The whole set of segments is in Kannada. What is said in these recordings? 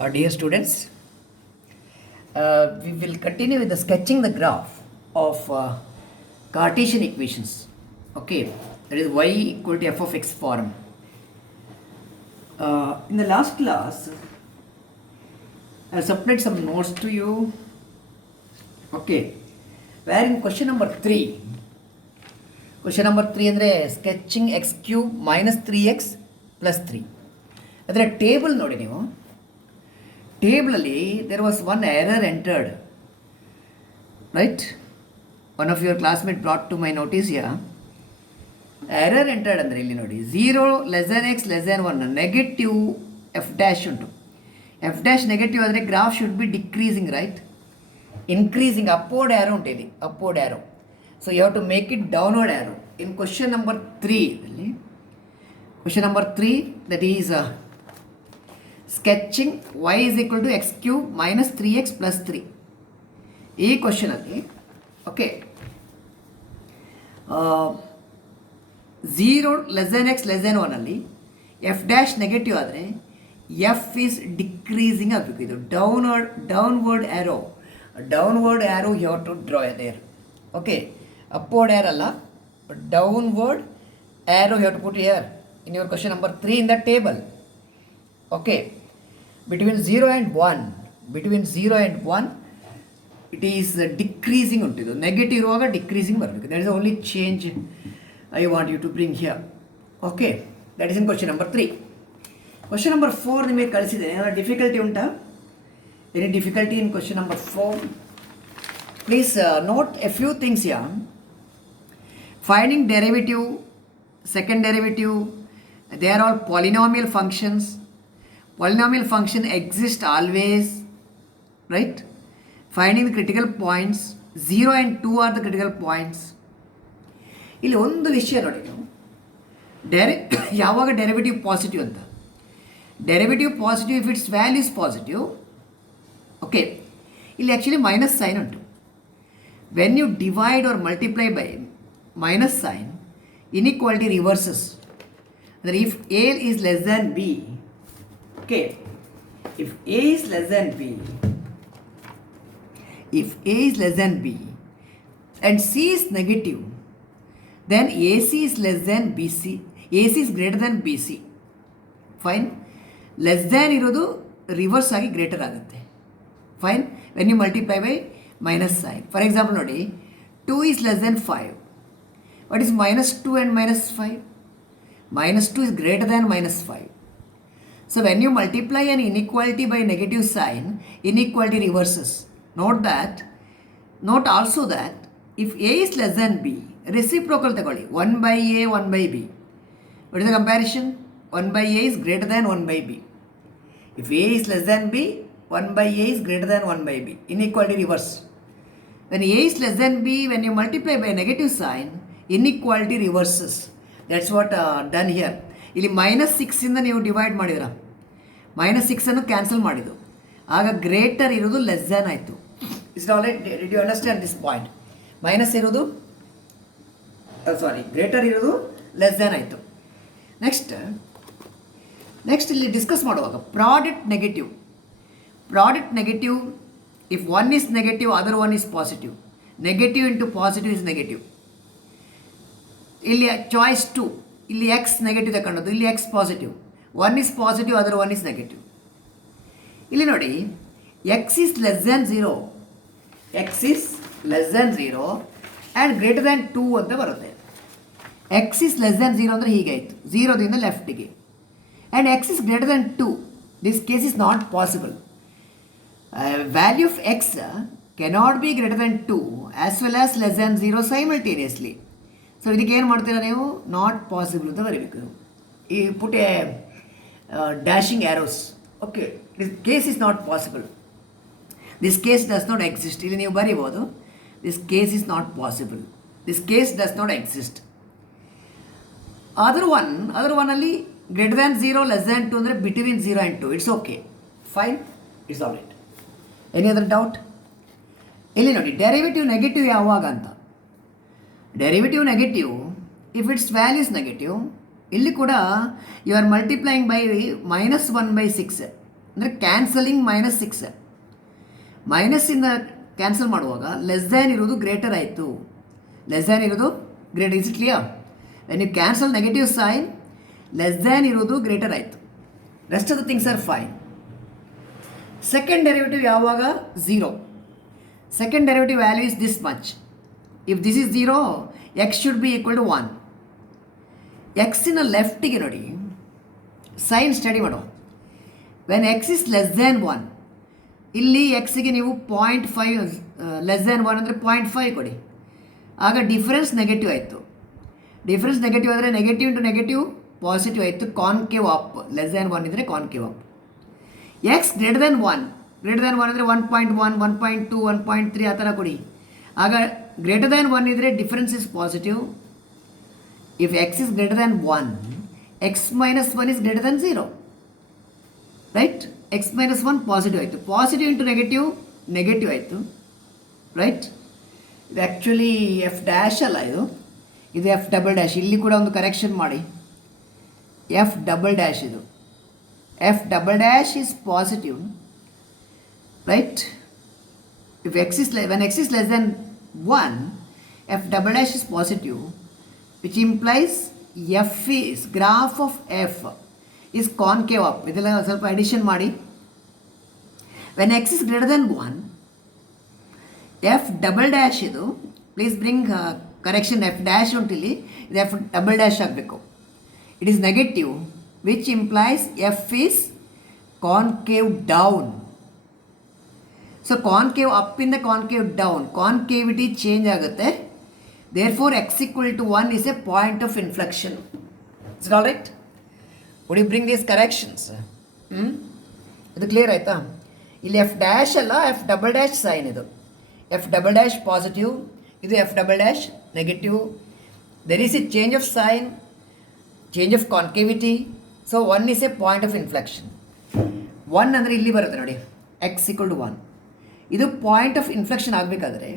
Dear students, we will continue with the sketching the graph of Cartesian equations. Okay, that is y equal to f of x form. In the last class, I supplied some notes to you. Okay, where in question number 3 ಅಂದರೆ sketching x cube minus 3x plus 3. ಅದರ ಟೇಬಲ್ ನೋಡಿ ನೀವು. ಟೇಬಲಲ್ಲಿ there was one error entered, right? One of your classmates brought to my notice here. Error entered ಅಂದರೆ ಇಲ್ಲಿ ನೋಡಿ 0 less than x less than 1 negative f dash ಉಂಟು. f dash ನೆಗೆಟಿವ್ ಆದರೆ graph should be decreasing, right? Increasing upward arrow ಉಂಟು ಇಲ್ಲಿ, upward arrow. So you have to make it downward arrow. In question number 3, that is sketching y is equal to x cube minus 3x plus 3. ಈ ಕ್ವಶನಲ್ಲಿ okay 0 less than x less then 1 ಅಲ್ಲಿ ಎಫ್ ಡ್ಯಾಶ್ ನೆಗೆಟಿವ್ ಆದರೆ ಎಫ್ ಈಸ್ ಡಿಕ್ರೀಸಿಂಗ್ ಆಗಬೇಕು. ಇದು downward arrow you have to draw there. Okay, upward arrow alla, but downward arrow you have to put here in your question number 3 in the table. Okay, between 0 and 1 it is decreasing untidu, negative iruvaga decreasing barbeku. That is the only change I want you to bring here. Okay, that is in question number 3. Question number 4 nimage kalisidene. Difficulty unta? Any difficulty in question number 4? Please note a few things here. Finding derivative, second derivative, they are all polynomial functions. Polynomial function exist always, right? Finding the critical points, 0 and 2 are the critical points. ಇಲ್ಲಿ ಒಂದು ವಿಷಯ ನೋಡಿ, ಯಾವಾಗ ಡೆರಿವೇಟಿವ್ ಪಾಸಿಟಿವ್ ಅಂತ. Derivative positive if it's value is positive. Okay, ಇಲ್ಲಿ ಆ್ಯಕ್ಚುಲಿ ಮೈನಸ್ ಸೈನ್ ಉಂಟು. When you divide or multiply by minus sign, inequality reverses. That if a is less than b, okay, if a is less than b and c is negative, then ac is less than bc, ac is greater than bc. Fine. Less than irodu reverse agi greater agutte. Fine. When you multiply by minus sign, for example nodi 2 is less than 5. What is minus 2 and minus 5? Minus 2 is greater than minus 5. So when you multiply an inequality by negative sign, inequality reverses. Note also that if a is less than b, reciprocal tagoli, 1 by a, 1 by b. What is the comparison? 1 by a is greater than 1 by b. If a is less than b, 1 by a is greater than 1 by b. Inequality reverse. When a is less than b, when you multiply by a negative sign, inequality reverses. That's what done here. ಇಲ್ಲಿ -6 ಇಂದ ನೀವು ಡಿವೈಡ್ ಮಾಡಿದ್ರ, -6 ಅನ್ನು ಕ್ಯಾನ್ಸಲ್ ಮಾಡಿದ್ದು, ಆಗ ಗ್ರೇಟರ್ ಇರೋದು ಲೆಸ್ ದ್ಯಾನ್ ಆಯಿತು. It's all right? Did you understand this point? Minus ಇರೋದು ಗ್ರೇಟರ್ ಇರೋದು ಲೆಸ್ ದ್ಯಾನ್ ಆಯಿತು. ನೆಕ್ಸ್ಟ್ ಇಲ್ಲಿ ಡಿಸ್ಕಸ್ ಮಾಡುವಾಗ product negative if one is negative other one is positive, negative into positive is negative. ಇಲ್ಲಿ ಚಾಯ್ಸ್ 2, ಇಲ್ಲಿ ಎಕ್ಸ್ ನೆಗೆಟಿವ್ ತಗೊಂಡದ್ದು, ಇಲ್ಲಿ X positive. One is positive other one is negative. ಇಲ್ಲಿ ನೋಡಿ X is less than 0 and greater than 2 ಅಂತ ಬರುತ್ತೆ. ಎಕ್ಸ್ ಈಸ್ ಲೆಸ್ ದ್ಯಾನ್ 0 ಅಂದರೆ ಹೀಗಾಯಿತು, 0ದಿಂದ ಲೆಫ್ಟಿಗೆ. And x is greater than 2. This case is not possible. Value of x cannot be greater than 2 as well as less than 0 simultaneously. So ಇದಕ್ಕೆ ಏನು ಮಾಡ್ತೀರಾ ನೀವು? ನಾಟ್ ಪಾಸಿಬಲ್ ಅಂತ ಬರೀಬೇಕು. ಈ put a dashing arrows. Okay, this case is not possible, this case does not exist. ಇಲ್ಲಿ ನೀವು ಬರೀಬೋದು this case is not possible, this case does not exist. Other ಒನ್ನಲ್ಲಿ ಗ್ರೇಟರ್ ದ್ಯಾನ್ 0 ಲೆಸ್ ದ್ಯಾನ್ 2 ಅಂದರೆ between 0 and 2. It's okay, fine, it's all right. Any other doubt? ಇಲ್ಲಿ ನೋಡಿ ಡೆರಿವೇಟಿವ್ ನೆಗೆಟಿವ್ ಯಾವಾಗ ಅಂತ. Derivative negative if it's value is negative. ಇಲ್ಲಿ ಕೂಡ ಯು ಆರ್ ಮಲ್ಟಿಪ್ಲೈಯಿಂಗ್ ಬೈ -1/6. ಅಂದರೆ ಕ್ಯಾನ್ಸಲಿಂಗ್ -6 ಮೈನಸ್ಸಿಂದ ಕ್ಯಾನ್ಸಲ್ ಮಾಡುವಾಗ ಲೆಸ್ ದ್ಯಾನ್ ಇರೋದು ಗ್ರೇಟರ್ ಆಯಿತು. ಲೆಸ್ ದ್ಯಾನ್ ಇರೋದು greater. Is it clear? When you cancel negative sign less than ಇರೋದು ಗ್ರೇಟರ್ ಆಯಿತು. Rest of the things are fine. Second derivative ಯಾವಾಗ 0. Second derivative value is this much. If this is 0 X should be equal to 1. ಎಕ್ಸಿನ ಲೆಫ್ಟಿಗೆ ನೋಡಿ ಸೈನ್ ಸ್ಟಡಿ ಮಾಡೋ. When X is less than 1 ಇಲ್ಲಿ ಎಕ್ಸಿಗೆ ನೀವು 0.5 ಲೆಸ್ ದ್ಯಾನ್ 1 ಅಂದರೆ 0.5 ಕೊಡಿ. ಆಗ ಡಿಫರೆನ್ಸ್ ನೆಗೆಟಿವ್ ಆಯಿತು. ಡಿಫರೆನ್ಸ್ ನೆಗೆಟಿವ್ ಆದರೆ ನೆಗೆಟಿವ್ ಇಂಟು ನೆಗೆಟಿವ್ ಪಾಸಿಟಿವ್ ಆಯಿತು. Concave up. ಲೆಸ್ ದ್ಯಾನ್ 1 ಇದ್ದರೆ concave up. X greater than 1 ಅಂದರೆ 1.1 1.2 1.3 ಆ ಥರ ಕೊಡಿ. ಆಗ ಗ್ರೇಟರ್ ದ್ಯಾನ್ 1 ಇದ್ದರೆ difference is positive. If x is greater than 1 X minus 1 is greater than 0. Right? X minus 1 positive ಆಯಿತು. ಪಾಸಿಟಿವ್ ಇಂಟು ನೆಗೆಟಿವ್ ನೆಗೆಟಿವ್ ಆಯಿತು. ರೈಟ್? ಇದು ಆ್ಯಕ್ಚುಲಿ ಎಫ್ ಡ್ಯಾಶ್ ಅಲ್ಲ, ಇದು ಎಫ್ ಡಬಲ್ ಡ್ಯಾಶ್. ಇಲ್ಲಿ ಕೂಡ ಒಂದು ಕರೆಕ್ಷನ್ ಮಾಡಿ. ಎಫ್ ಡಬಲ್ ಡ್ಯಾಶ್ ಇದು. F double dash is positive. Right? If x is when X is less then 1 f double dash is positive, which implies f is graph of f is concave up. ಇದೆಲ್ಲ ಸ್ವಲ್ಪ ಎಡಿಷನ್ ಮಾಡಿ. When X is greater then 1 f double dash ಇದು, please bring correction. F dash ಉಂಟಿಲ್ಲಿ, ಇದು ಎಫ್ ಡಬಲ್ ಡ್ಯಾಶ್ ಆಗಬೇಕು. It is negative which implies f is concave down. So concave ಅಪ್ಪಿಂದ ಕಾನ್ಕೇವ್ ಡೌನ್, ಕಾನ್ಕೇವಿಟಿ ಚೇಂಜ್ ಆಗುತ್ತೆ. Therefore x equal to 1 is a point of inflection. It's all right? Would you bring these corrections? ಇದು ಕ್ಲಿಯರ್ ಆಯಿತಾ? ಇಲ್ಲಿ ಎಫ್ ಡ್ಯಾಶ್ ಅಲ್ಲ, ಎಫ್ ಡಬಲ್ ಡ್ಯಾಶ್ ಸೈನ್ ಇದು. ಎಫ್ ಡಬಲ್ ಡ್ಯಾಶ್ ಪಾಸಿಟಿವ್, ಇದು f double dash negative. There is a change of sign, change of concavity. So 1 is a point of inflection. 1 ಅಂದರೆ ಇಲ್ಲಿ ಬರುತ್ತೆ ನೋಡಿ, ಎಕ್ಸ್ ಈಕ್ವಲ್ ಟು 1. ಇದು ಪಾಯಿಂಟ್ ಆಫ್ ಇನ್ಫ್ಲೆಕ್ಷನ್ ಆಗಬೇಕಾದ್ರೆ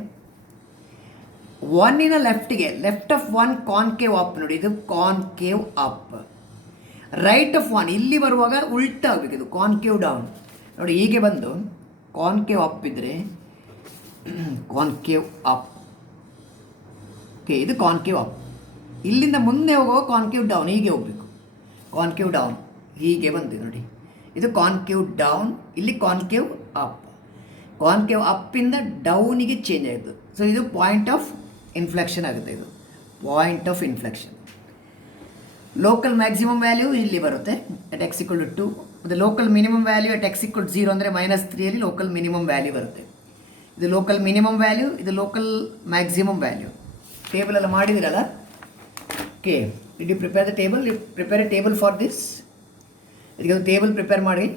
1 ಲೆಫ್ಟಿಗೆ, ಲೆಫ್ಟ್ ಆಫ್ 1 ಕಾನ್ಕೇವ್ ಅಪ್ ನೋಡಿ, ಇದು ಕಾನ್ಕೇವ್ ಅಪ್. ರೈಟ್ ಆಫ್ 1 ಇಲ್ಲಿ ಬರುವಾಗ ಉಲ್ಟಾ ಆಗಬೇಕು, ಇದು ಕಾನ್ಕೇವ್ ಡೌನ್. ನೋಡಿ ಹೀಗೆ ಬಂದು ಕಾನ್ಕೇವ್ ಅಪ್ ಇದ್ದರೆ ಕಾನ್ಕೇವ್ ಅಪ್. ಓಕೆ, ಇದು ಕಾನ್ಕೇವ್ ಅಪ್. ಇಲ್ಲಿಂದ ಮುಂದೆ ಹೋಗುವ ಕಾನ್ಕೇವ್ ಡೌನ್, ಹೀಗೆ ಹೋಗಬೇಕು. ಕಾನ್ಕೇವ್ ಡೌನ್ ಹೀಗೆ ಬಂದಿದೆ ನೋಡಿ, ಇದು ಕಾನ್ಕೇವ್ ಡೌನ್. ಇಲ್ಲಿ ಕಾನ್ಕೇವ್ ಅಪ್. ಕಾನ್ಕೇವ್ ಅಪ್ಪಿಂದ ಡೌನಿಗೆ ಚೇಂಜ್ ಆಯಿತು. ಸೊ ಇದು ಪಾಯಿಂಟ್ ಆಫ್ ಇನ್ಫ್ಲೆಕ್ಷನ್ ಆಗುತ್ತೆ. ಇದು point of inflection. Local maximum value ಇಲ್ಲಿ ಬರುತ್ತೆ ಅಟ್ ಎಕ್ಸ್ ಈಕ್ವಲ್ ಟು 2. ಮತ್ತು local minimum value at x equal to 0 ಅಂದರೆ -3 ಲೋಕಲ್ ಮಿನಿಮಮ್ ವ್ಯಾಲ್ಯೂ ಬರುತ್ತೆ. ಇದು ಲೋಕಲ್ ಮಿನಿಮಮ್ ವ್ಯಾಲ್ಯೂ, ಇದು ಲೋಕಲ್ ಮ್ಯಾಕ್ಸಿಮಮ್ ವ್ಯಾಲ್ಯೂ. ಟೇಬಲ್ ಎಲ್ಲ ಮಾಡಿದಿರಲ್ಲ? Okay, did you prepare the table? You prepare a table for this. ಇದಕ್ಕೆ ಒಂದು ಟೇಬಲ್ ಪ್ರಿಪೇರ್ ಮಾಡಿ.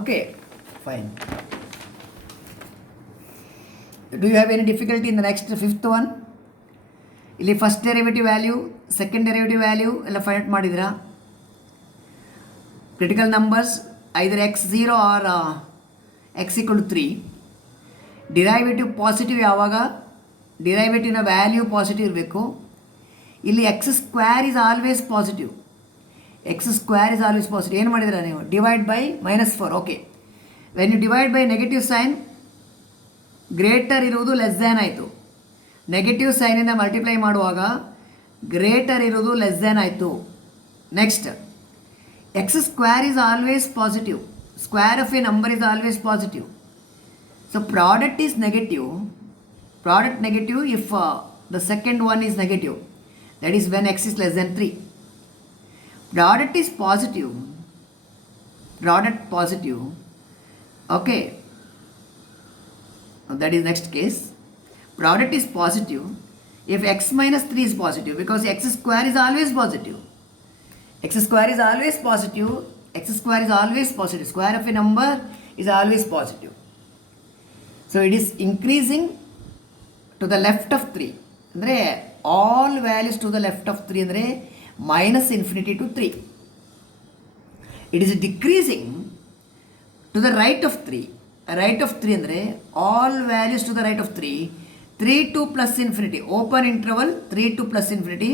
Okay, fine. Do you have any difficulty in the next fifth one? ಇಲ್ಲಿ first derivative value, second derivative value ಎಲ್ಲ ಫೈಂಡ್ ಔಟ್ ಮಾಡಿದ್ದೀರಾ? Critical numbers either x0 or x equal to 3. Derivative positive ಯಾವಾಗ? ಡಿರೈವೇಟಿವ್ನ ವ್ಯಾಲ್ಯೂ ಪಾಸಿಟಿವ್ ಇರಬೇಕು. ಇಲ್ಲಿ X square is always positive. X square is always positive. ಏನು ಮಾಡಿದ್ದೀರಾ ನೀವು? Divide by -4. Okay, when you divide by negative sign greater ಇರುವುದು ಲೆಸ್ ದ್ಯಾನ್ ಆಯಿತು. ನೆಗೆಟಿವ್ ಸೈನಿಂದ ಮಲ್ಟಿಪ್ಲೈ ಮಾಡುವಾಗ ಗ್ರೇಟರ್ ಇರೋದು ಲೆಸ್ ದ್ಯಾನ್ ಆಯಿತು. Next, X square is always positive. Square of A number is always positive. So product is negative. Product negative if the second one is negative. That is when x is less than 3. Product is positive. Product positive. Okay. That is next case. Product is positive if x minus 3 is positive, because x square is always positive. X square is always positive. X square is always positive. Square of a number is always positive. So it is increasing to the left of 3. ಅಂದರೆ all values to the left of 3 ಅಂದರೆ -infinity to 3. It is decreasing to the right of 3. Right of 3 ಅಂದರೆ all values to the right of 3. 3 to plus infinity. Open interval 3 to plus infinity.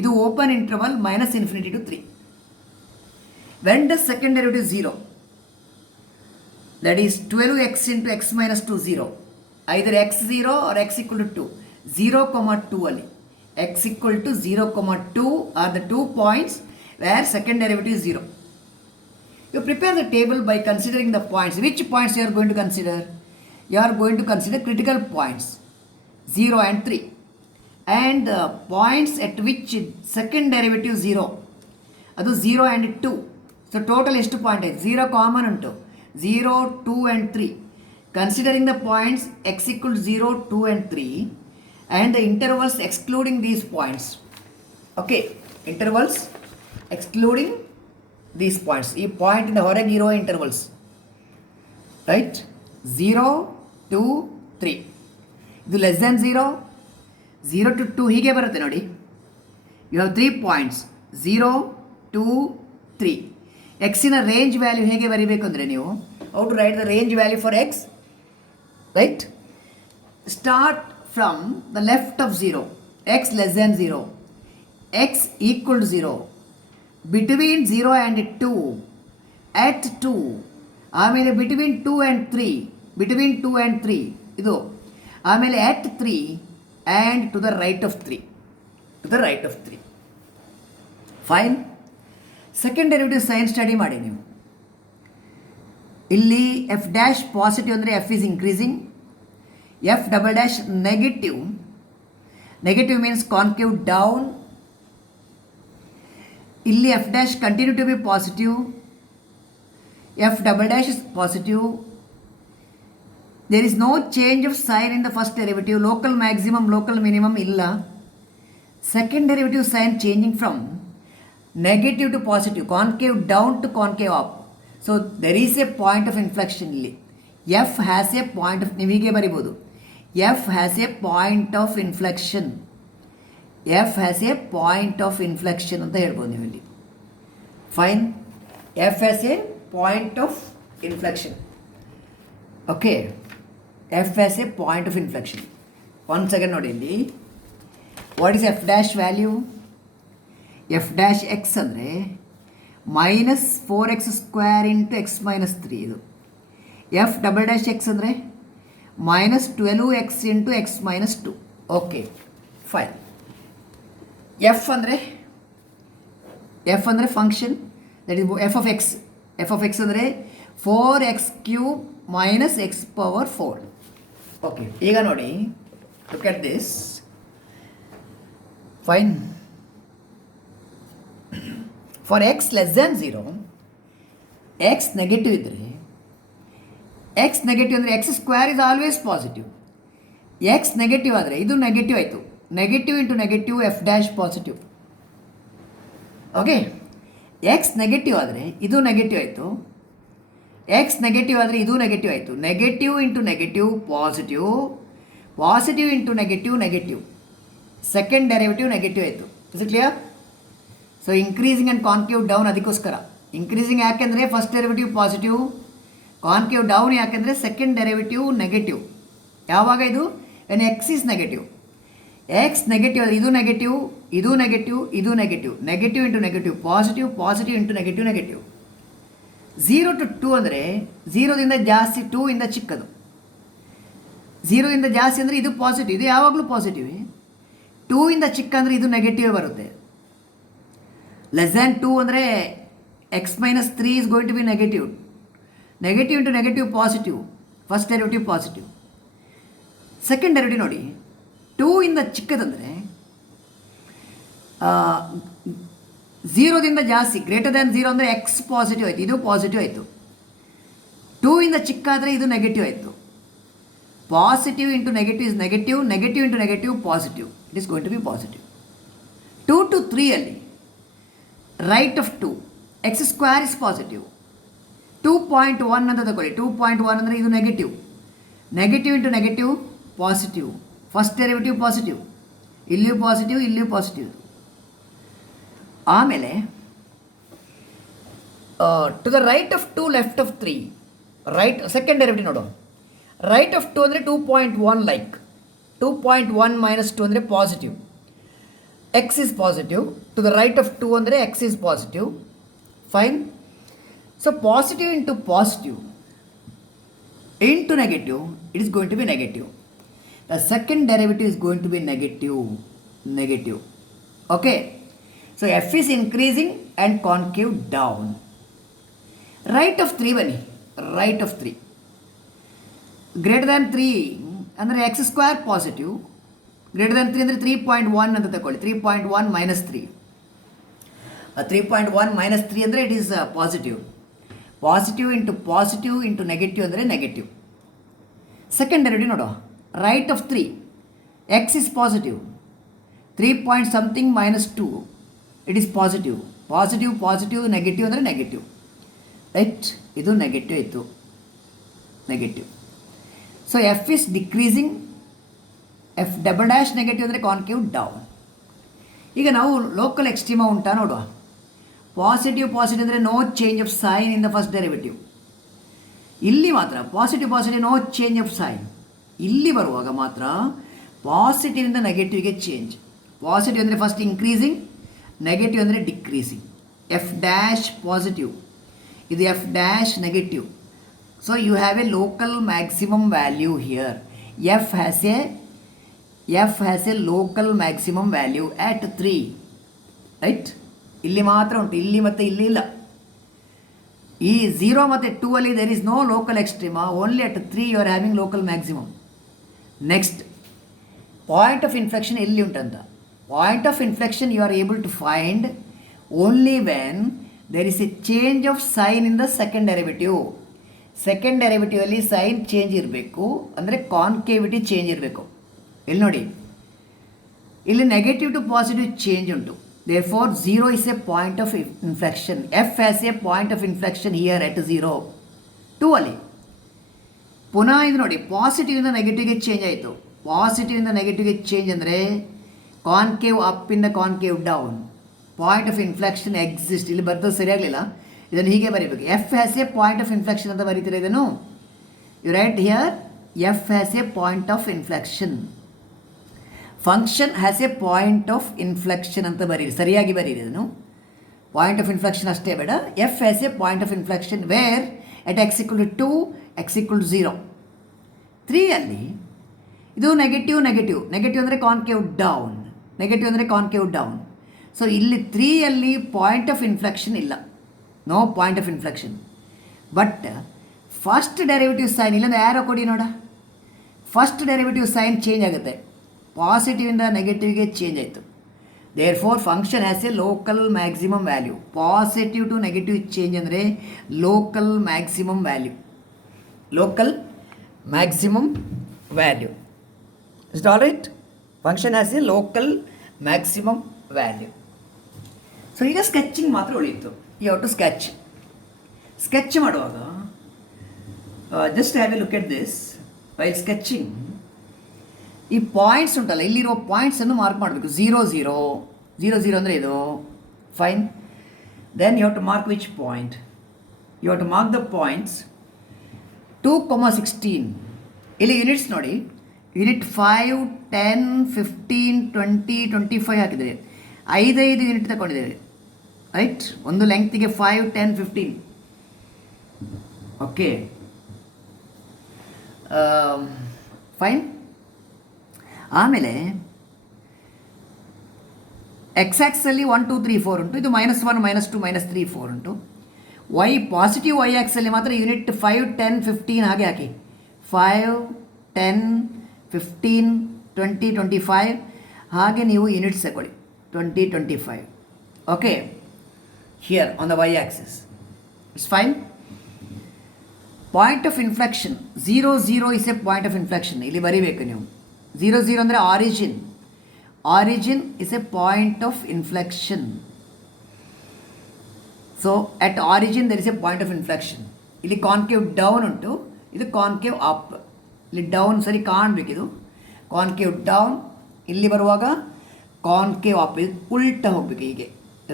ಇದು open interval -infinity to 3. When does second derivative 0? that is 12x into x minus 2 0, either x 0 or x equal to 2, 0 comma 2 ಅಲ್ಲಿ x equal to 0 comma 2 are the 2 points where second derivative is 0. You prepare the table by considering the points. Which points you are going to consider? You are going to consider critical points 0 and 3 and the points at which second derivative 0, ಅದು 0 and 2. ಸೊ ಟೋಟಲ್ ಎಷ್ಟು ಪಾಯಿಂಟ್ ಆಯಿತು? 0 ಕಾಮನ್ ಉಂಟು, 0, 2 and 3. Considering the points x equal to 0, 2 and 3 and the intervals excluding these points. Okay, intervals excluding these points. ಈ ಪಾಯಿಂಟ್ ಇಂದ ಹೊರಗೆ ಇರೋ ಇಂಟರ್ವಲ್ಸ್, ರೈಟ್? 0, 2, 3. ಇದು ಲೆಸ್ ದ್ಯಾನ್ 0, 0 to 2 ಹೀಗೆ ಬರುತ್ತೆ ನೋಡಿ. You have 3 points 0, 2, 3. ಎಕ್ಸಿನ ರೇಂಜ್ ವ್ಯಾಲ್ಯೂ ಹೇಗೆ ಬರೀಬೇಕು ಅಂದರೆ ನೀವು how to write the range value for x, right? Start from the left of 0, x less than 0, x equal to 0, between 0 and 2, at 2, ಆಮೇಲೆ ಬಿಟ್ವೀನ್ 2 ಆ್ಯಂಡ್ 3, ಬಿಟ್ವೀನ್ 2 ಆ್ಯಂಡ್ 3 ಇದು, ಆಮೇಲೆ at 3 and to the right of 3, to the right of 3. Fine. Second derivative sign study ಮಾಡಿ ನೀವು. ಇಲ್ಲಿ ಎಫ್ ಡ್ಯಾಶ್ ಪಾಸಿಟಿವ್ ಅಂದರೆ f is increasing, f double dash negative, negative means concave down. ಇಲ್ಲಿ f dash continue to be positive, f double dash is positive. There is no change of sign in the first derivative, local maximum local minimum ಇಲ್ಲ. Second derivative sign changing from negative to positive, concave down to concave up. So there is a point of inflection ಇಲ್ಲಿ. F has a point of, ನೀವು ಹೀಗೆ ಬರಿಬೋದು, F has a point of inflection, F has a point of inflection ಅಂತ ಹೇಳ್ಬೋದು ನೀವು ಇಲ್ಲಿ. Fine. F has a point of inflection. Okay, F has a point of inflection. Once again ನೋಡಿ ಇಲ್ಲಿ, what is F dash value? F dash x ಅಂದರೆ -4x² ಇಂಟು ಎಕ್ಸ್ ಮೈನಸ್ 3 ಇದು. ಎಫ್ ಡಬಲ್ ಡ್ಯಾಶ್ ಎಕ್ಸ್ ಅಂದರೆ -12x into x minus 2. Okay, fine. F ಅಂದರೆ function, that is f of x. F of x ಅಂದರೆ 4x³ minus x power 4. Okay, ಈಗ ನೋಡಿ, look at this. Fine. For x less than 0, x negative ಇದ್ದರೆ, ಎಕ್ಸ್ ನೆಗೆಟಿವ್ ಅಂದರೆ x² is always positive. X negative ಆದರೆ ಇದು ನೆಗೆಟಿವ್ ಆಯಿತು, negative into negative f dash positive. Okay, x negative ಆದರೆ ಇದು ನೆಗೆಟಿವ್ ಆಯಿತು, ಎಕ್ಸ್ ನೆಗೆಟಿವ್ ಆದರೆ ಇದು ನೆಗೆಟಿವ್ ಆಯಿತು, negative into negative positive, positive into negative negative, second derivative negative ಆಯಿತು. Is it clear? So increasing and concave down ಅದಕ್ಕೋಸ್ಕರ. ಇನ್ಕ್ರೀಸಿಂಗ್ ಯಾಕೆಂದರೆ first derivative positive, concave down ಯಾಕೆಂದರೆ ಸೆಕೆಂಡ್ ಡೆರಿವೇಟಿವ್ ನೆಗೆಟಿವ್. ಯಾವಾಗ ಇದು? When x is negative. X negative ಆದರೆ ಇದು ನೆಗೆಟಿವ್, ಇದು ನೆಗೆಟಿವ್, ಇದು negative, negative into negative positive, positive into negative negative. 0 to 2 ಅಂದರೆ 0ದಿಂದ ಜಾಸ್ತಿ, 2 ಇಂದ ಚಿಕ್ಕದು. 0 ಇಂದ ಜಾಸ್ತಿ ಅಂದರೆ ಇದು ಪಾಸಿಟಿವ್, ಇದು ಯಾವಾಗಲೂ ಪಾಸಿಟಿವ್. 2 ಇಂದ ಚಿಕ್ಕ ಅಂದರೆ ಇದು ನೆಗೆಟಿವ್ ಬರುತ್ತೆ. ಲೆಸ್ ದ್ಯಾನ್ 2 ಅಂದರೆ X minus 3 is going to be negative, negative into negative positive, first derivative positive. Second derivative ನೋಡಿ, 2 ಇಂದ ಚಿಕ್ಕದಂದರೆ 0ದಿಂದ ಜಾಸ್ತಿ, ಗ್ರೇಟರ್ ದ್ಯಾನ್ 0 ಅಂದರೆ ಎಕ್ಸ್ ಪಾಸಿಟಿವ್ ಆಯಿತು, ಇದು ಪಾಸಿಟಿವ್ ಆಯಿತು. 2 ಇಂದ ಚಿಕ್ಕ ಆದರೆ ಇದು ನೆಗೆಟಿವ್ ಆಯಿತು. Positive into negative is negative, negative into negative positive, it is going to be positive. 2 to 3 ಅಲ್ಲಿ right of 2, x² is positive. 2.1 ಅಂತ ತಗೊಳ್ಳಿ, 2.1 ಅಂದರೆ ಇದು negative, negative into negative positive, first derivative positive, ಇಲ್ಲಿಯೂ ಪಾಸಿಟಿವ್, ಇಲ್ಲಿಯೂ ಪಾಸಿಟಿವ್. ಆಮೇಲೆ to the right of 2 left of 3, right second derivative ನೋಡು. ರೈಟ್ ಆಫ್ 2 ಅಂದರೆ 2.1 ಲೈಕ್, 2.1 ಮೈನಸ್ 2 ಅಂದರೆ positive, X is positive. To the right of 2 ಅಂದರೆ X is positive. Fine. So positive into positive into negative, it is going to be negative. The second derivative is going to be negative. Okay. So f is increasing and concave down. Right of 3 bani. Right of 3. Greater than 3 ಅಂದರೆ X square positive, greater than 3 ಅಂದರೆ 3.1 ಅಂತ ತಗೊಳ್ಳಿ. 3.1 ಮೈನಸ್ 3. 3.1 ಮೈನಸ್ 3 ಅಂದರೆ it is positive. Positive into negative ಅಂದರೆ ನೆಗೆಟಿವ್. ಸೆಕೆಂಡ್ ಡೆರಿವೇಟಿವ್ ನೋಡುವ. Right of 3, X is positive, 3 point something minus 2, it is positive negative ಅಂದರೆ ನೆಗೆಟಿವ್. ರೈಟ್, ಇದು ನೆಗೆಟಿವ್ ಇತ್ತು, negative. So F is decreasing, F double dash negative ಅಂದರೆ ಕಾನ್ಕೇವ್ ಡೌನ್. ಈಗ ನಾವು ಲೋಕಲ್ ಎಕ್ಸ್ಟ್ರೀಮಾ ಉಂಟಾ ನೋಡುವ. ಪಾಸಿಟಿವ್ ಅಂದರೆ no change of sign in the first derivative. ಇಲ್ಲಿ ಮಾತ್ರ positive no change of sign. ಇಲ್ಲಿ ಬರುವಾಗ ಮಾತ್ರ ಪಾಸಿಟಿವಿಂದ ನೆಗೆಟಿವ್ಗೆ ಚೇಂಜ್. ಪಾಸಿಟಿವ್ ಅಂದರೆ ಫಸ್ಟ್ ಇನ್ಕ್ರೀಸಿಂಗ್, ನೆಗೆಟಿವ್ ಅಂದರೆ ಡಿಕ್ರೀಸಿಂಗ್. ಎಫ್ ಡ್ಯಾಶ್ ಪಾಸಿಟಿವ್, ಇದು F dash negative. So you have a local maximum value here. F has a local maximum value at 3. Right, ಇಲ್ಲಿ ಮಾತ್ರ ಉಂಟು, ಇಲ್ಲಿ ಮತ್ತು ಇಲ್ಲಿ ಇಲ್ಲ. ಈ 0 ಮತ್ತು 2 ಅಲ್ಲಿ there is no local extrema, only at 3 you are having local maximum. Next point of inflection ಎಲ್ಲಿ ಉಂಟಂತ. Point of inflection you are able to find only when there is a change of sign in the second derivative. Second ಡೆರಿವೇಟಿವಲ್ಲಿ ಸೈನ್ ಚೇಂಜ್ ಇರಬೇಕು, ಅಂದರೆ ಕಾನ್ಕೇವಿಟಿ ಚೇಂಜ್ ಇರಬೇಕು. ಇಲ್ಲಿ ನೋಡಿ, ಇಲ್ಲಿ ನೆಗೆಟಿವ್ ಟು ಪಾಸಿಟಿವ್ ಚೇಂಜ್ ಉಂಟು. Therefore 0 is a point of inflection. F has a point of inflection here at 0. 2 ಅಲ್ಲಿ ಪುನಃ ಇದು ನೋಡಿ, ಪಾಸಿಟಿವಿಂದ ನೆಗೆಟಿವ್ಗೆ ಚೇಂಜ್ ಆಯಿತು. ಪಾಸಿಟಿವಿಂದ ನೆಗೆಟಿವ್ಗೆ ಚೇಂಜ್ ಅಂದರೆ ಕಾನ್ಕೇವ್ ಅಪ್ ಇಂದ concave down. Point of inflection exist. ಇಲ್ಲಿ ಬರ್ತದೆ ಸರಿಯಾಗಲಿಲ್ಲ, ಇದನ್ನು ಹೀಗೆ ಬರೀಬೇಕು. F has a point of inflection ಅಂತ ಬರೀತೀರ ಇದನ್ನು. You write here F has a point of inflection. Function has a point of inflection ಅಂತ ಬರೀರಿ, ಸರಿಯಾಗಿ ಬರೀರಿ ಇದನ್ನು. ಪಾಯಿಂಟ್ ಆಫ್ ಇನ್ಫ್ಲೆಕ್ಷನ್ ಅಷ್ಟೇ ಬೇಡ. F has a point of inflection where at X equal to 2, X equal to 0. 3 ಅಲ್ಲಿ ಇದು ನೆಗೆಟಿವ್ ಅಂದರೆ ಕಾನ್ಕೇವ್ ಡೌನ್. ಸೊ ಇಲ್ಲಿ 3 ಅಲ್ಲಿ ಪಾಯಿಂಟ್ ಆಫ್ ಇನ್ಫ್ಲೆಕ್ಷನ್ ಇಲ್ಲ, no point of inflection. But first derivative sign, ಇಲ್ಲೊಂದು ಆ್ಯರೋ ಕೊಡಿ ನೋಡ. ಫಸ್ಟ್ ಡೆರಿವೇಟಿವ್ ಸೈನ್ ಚೇಂಜ್ ಆಗುತ್ತೆ, ಪಾಸಿಟಿವಿಂದ ನೆಗೆಟಿವ್ಗೆ ಚೇಂಜ್ ಆಯಿತು. Therefore function has a local maximum value. Positive to negative change ಅಂದರೆ local maximum value. Is all right? Function has a local maximum value. So ಈಗ ಸ್ಕೆಚಿಂಗ್ ಮಾತ್ರ ಉಳಿಯಿತು. ಯು ಹ್ಯಾವ್ ಟು ಸ್ಕೆಚ್ ಮಾಡುವಾಗ just have a look at this. While sketching, ಈ ಪಾಯಿಂಟ್ಸ್ ಉಂಟಲ್ಲ, ಇಲ್ಲಿರೋ ಪಾಯಿಂಟ್ಸನ್ನು ಮಾರ್ಕ್ ಮಾಡಬೇಕು. 0 0 ಅಂದರೆ ಇದು fine. Then you have to mark which point. You have to mark the points 2,16. ಇಲ್ಲಿ ಯೂನಿಟ್ಸ್ ನೋಡಿ, ಯೂನಿಟ್ 5, 10, 15, 20, 25 ಹಾಕಿದ್ದೇವೆ. 5 ಯೂನಿಟ್ ತಗೊಂಡಿದ್ದೇವೆ. ರೈಟ್, ಒಂದು ಲೆಂಗ್ತಿಗೆ 5, 10, 15. Okay, fine. ಆಮೇಲೆ ಎಕ್ಸ್ ಆ್ಯಕ್ಸಲ್ಲಿ 1, 2, 3, 4 ಉಂಟು. ಇದು -1, -2, -3, 4 ಉಂಟು. ಪಾಸಿಟಿವ್ ವೈ ಆ್ಯಕ್ಸಲ್ಲಿ ಮಾತ್ರ ಯೂನಿಟ್ 5, 10, 15 ಹಾಗೆ ಹಾಕಿ. 5, 10, 15, 20, 25 ಹಾಗೆ ನೀವು ಯೂನಿಟ್ಸ್ ತಗೊಳ್ಳಿ. 20, 25. Okay, here on the Y axis it's fine. Point of inflection 0 0 is a point of inflection. ಇಲ್ಲಿ ಬರೀಬೇಕು ನೀವು. 0 0 ಅಂದರೆ origin is a point of inflection. So at origin there is a point of inflection. ಇಲ್ಲಿ ಕಾನ್ಕೇವ್ ಡೌನ್ ಉಂಟು, ಇದು ಕಾನ್ಕೇವ್ ಅಪ್. ಇಲ್ಲಿ ಡೌನ್ ಸರಿ ಕಾಣಬೇಕಿದು, ಕಾನ್ಕೇವ್ ಡೌನ್. ಇಲ್ಲಿ ಬರುವಾಗ ಕಾನ್ಕೇವ್ ಅಪ್, ಇದು ಉಲ್ಟ ಹೋಗಬೇಕು, ಹೀಗೆ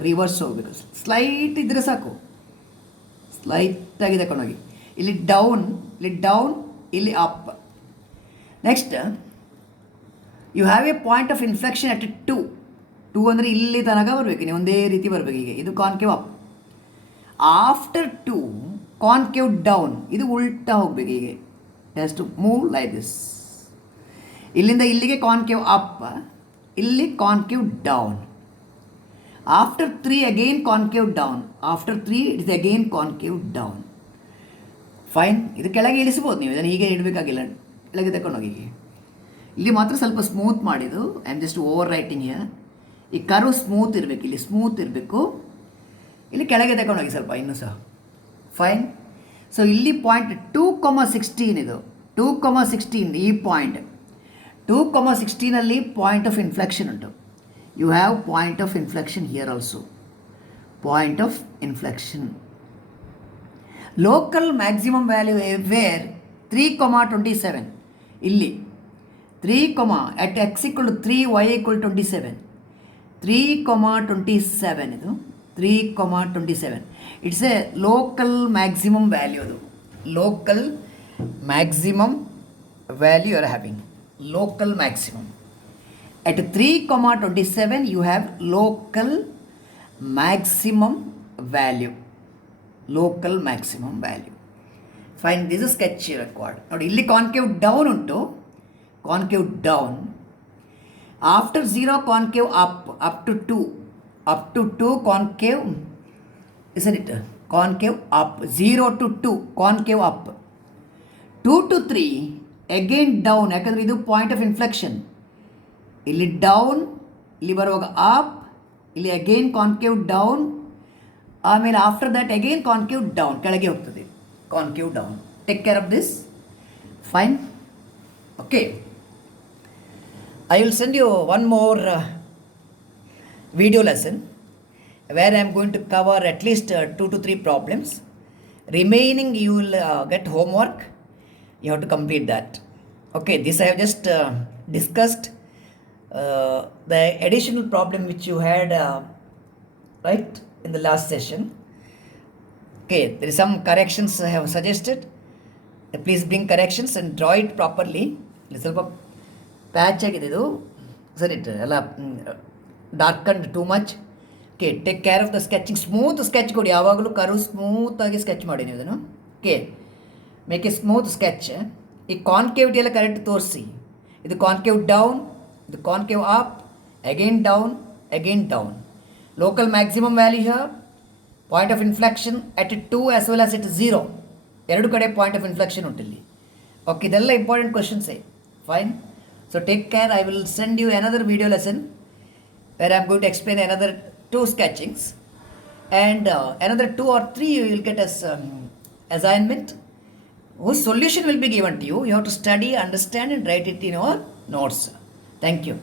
ರಿವರ್ಸ್ ಹೋಗಬೇಕು. ಸ್ಲೈಟ್ ಇದ್ದರೆ ಸಾಕು, ಸ್ಲೈಟಾಗಿ ತಗೊಂಡೋಗಿ. ಇಲ್ಲಿ ಡೌನ್, ಇಲ್ಲಿ up. Next you have a point of inflection at 2 ಅಂದರೆ ಇಲ್ಲಿ ತನಕ ಬರಬೇಕು, ನೀವು ಒಂದೇ ರೀತಿ ಬರಬೇಕು. ಹೀಗೆ ಇದು concave up. After 2 concave down, ಇದು ಉಲ್ಟಾ ಹೋಗಬೇಕು, ಹೀಗೆ has to move like this. ಇಲ್ಲಿಂದ ಇಲ್ಲಿಗೆ ಕಾನ್ಕೇವ್ ಅಪ್, ಇಲ್ಲಿ concave down. After 3 again concave down, after 3 it is again concave down. Fine. ಇದು ಕೆಳಗೆ ಇಳಿಸ್ಬೋದು ನೀವು, ಇದನ್ನು ಹೀಗೆ ಇಡಬೇಕಾಗಿಲ್ಲ, ಕೆಳಗೆ ತಗೊಂಡೋಗಿ. ಇಲ್ಲಿ ಮಾತ್ರ ಸ್ವಲ್ಪ ಸ್ಮೂತ್ ಮಾಡಿದ್ದು, I am just over writing here. ಈ ಕರು ಸ್ಮೂತ್ ಇರಬೇಕು, ಇಲ್ಲಿ ಸ್ಮೂತ್ ಇರಬೇಕು, ಇಲ್ಲಿ ಕೆಳಗೆ ತಗೊಂಡೋಗಿ ಸ್ವಲ್ಪ ಇನ್ನೂ ಸಹ. ಫೈನ್. ಸೊ ಇಲ್ಲಿ ಪಾಯಿಂಟ್ 2,16 ಇದು 2,16 ಈ ಪಾಯಿಂಟ್ 2,16 ಪಾಯಿಂಟ್ ಆಫ್ ಇನ್ಫ್ಲೆಕ್ಷನ್ ಉಂಟು. You have point of inflection here also, point of inflection. Local maximum value where 3,27 ಇಲ್ಲಿ 3, at x = 3, y = 27, 3,27 ಇದು 3,27. It's a local maximum value. ಅದು local maximum value you are having, local maximum. At 3,27 you have local maximum value, local maximum value. Fine. This is sketch required. ನೋಡಿ ಇಲ್ಲಿ ಕಾನ್ಕೇವ್ ಡೌನ್ ಉಂಟು, concave down. After 0 concave up, up to 2 concave, isn't it? Concave up. 0 to 2 concave up. 2 to 3 again down, ಯಾಕಂದರೆ ಇದು ಪಾಯಿಂಟ್ ಆಫ್ ಇನ್ಫ್ಲೆಕ್ಷನ್. ಇಲ್ಲಿ ಡೌನ್, ಇಲ್ಲಿ ಬರುವಾಗ ಅಪ್, ಇಲ್ಲಿ ಅಗೇನ್ ಕಾನ್ಕೇವ್ ಡೌನ್, ಆಮೇಲೆ after that again concave down, ಕೆಳಗೆ ಹೋಗ್ತದೆ concave down. Take care of this. Fine. Okay, I will send you one more video lesson where I am going to cover at least 2 to 3 problems. Remaining you will get homework, you have to complete that. Okay, this I have just discussed the additional problem which you had right in the last session. Okay, there is some corrections I have suggested. Please bring corrections and draw it properly. ಸ್ವಲ್ಪ ಪ್ಯಾಚ್ ಆಗಿದೆ ಇದು, ಸರಿ ಎಲ್ಲ darkened too much. Okay, take care of the sketching. Smooth sketch ಕೊಡಿ ಯಾವಾಗಲೂ, ಕರು ಸ್ಮೂತಾಗಿ ಸ್ಕೆಚ್ ಮಾಡಿ ನೀವು ಇದನ್ನು. Okay, make a smooth sketch. ಈ ಕಾನ್ಕೇವಿಟಿ ಎಲ್ಲ ಕರೆಕ್ಟ್ ತೋರಿಸಿ. ಇದು ಕಾನ್ಕೇವ್ ಡೌನ್, ಇದು concave up, again down, again down. Local maximum value here, point of inflection at 2 as well as at 0, ಎರಡು ಕಡೆ ಪಾಯಿಂಟ್ ಆಫ್ ಇನ್ಫ್ಲೆಕ್ಷನ್ ಉಂಟು ಇಲ್ಲಿ. ಓಕೆ, ಇದೆಲ್ಲ ಇಂಪಾರ್ಟೆಂಟ್ ಕ್ವಶನ್ಸೇ. Fine. So take care. I will send you another video lesson where I am going to explain another 2 sketchings, and another 2 or 3 you will get as assignment whose solution will be given to you. You have to study, understand and write it in your notes. Thank you.